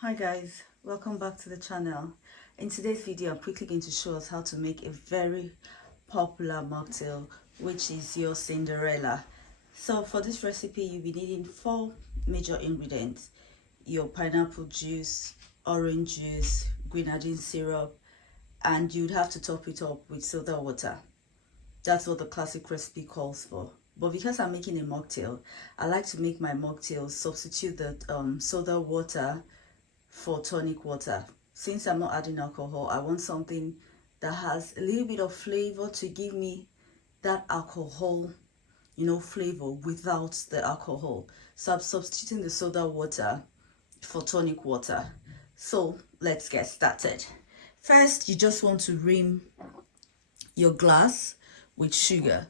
Hi guys, welcome back to the channel. In today's video, I'm quickly going to show us how to make a very popular mocktail, which is your Cinderella. So for this recipe, you'll be needing 4 major ingredients: your pineapple juice, orange juice, grenadine syrup, and you'd have to top it up with soda water. That's what the classic recipe calls for. But because I'm making a mocktail, I like to make my mocktail substitute the soda water for tonic water. Since I'm not adding alcohol, I want something that has a little bit of flavor to give me that alcohol, flavor without the alcohol. So I'm substituting the soda water for tonic water. So let's get started. First, you just want to rim your glass with sugar.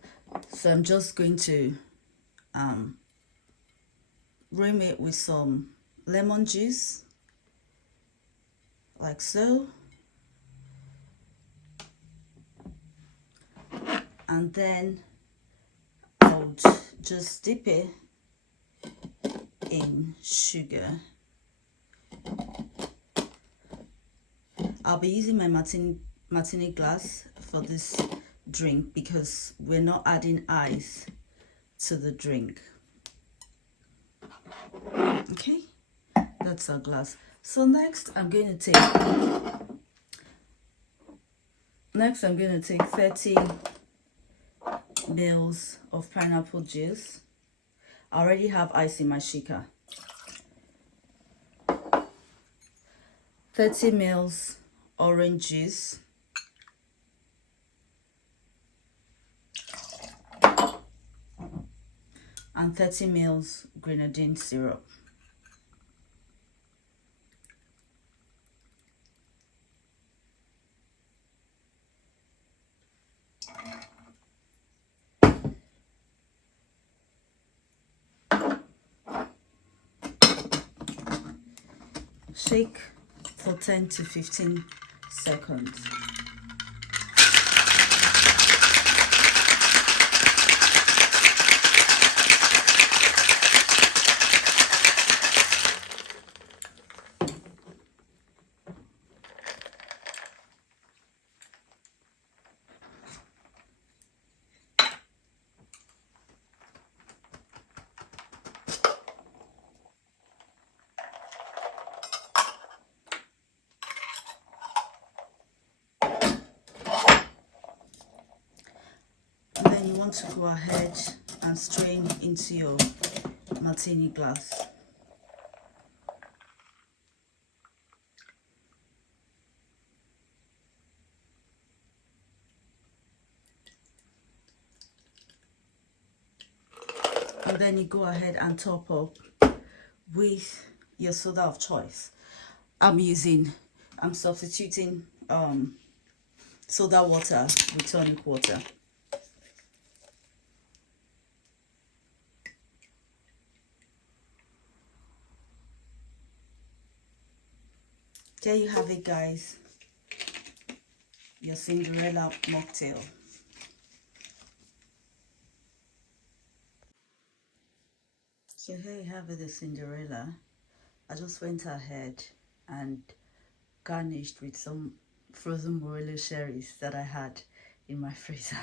So I'm just going to rim it with some lemon juice, like so, and then I would just dip it in sugar. I'll be using my martini glass for this drink because we're not adding ice to the drink. Okay, that's our glass. So next I'm going to take 30 mils of pineapple juice. I already have ice in my shaker. 30 mils orange juice. And 30 mils grenadine syrup. Shake for 10 to 15 seconds. Then you want to go ahead and strain into your martini glass. And then you go ahead and top up with your soda of choice. I'm substituting soda water with tonic water. There you have it, guys, your Cinderella mocktail. So here you have it, the Cinderella. I just went ahead and garnished with some frozen Morello cherries that I had in my freezer.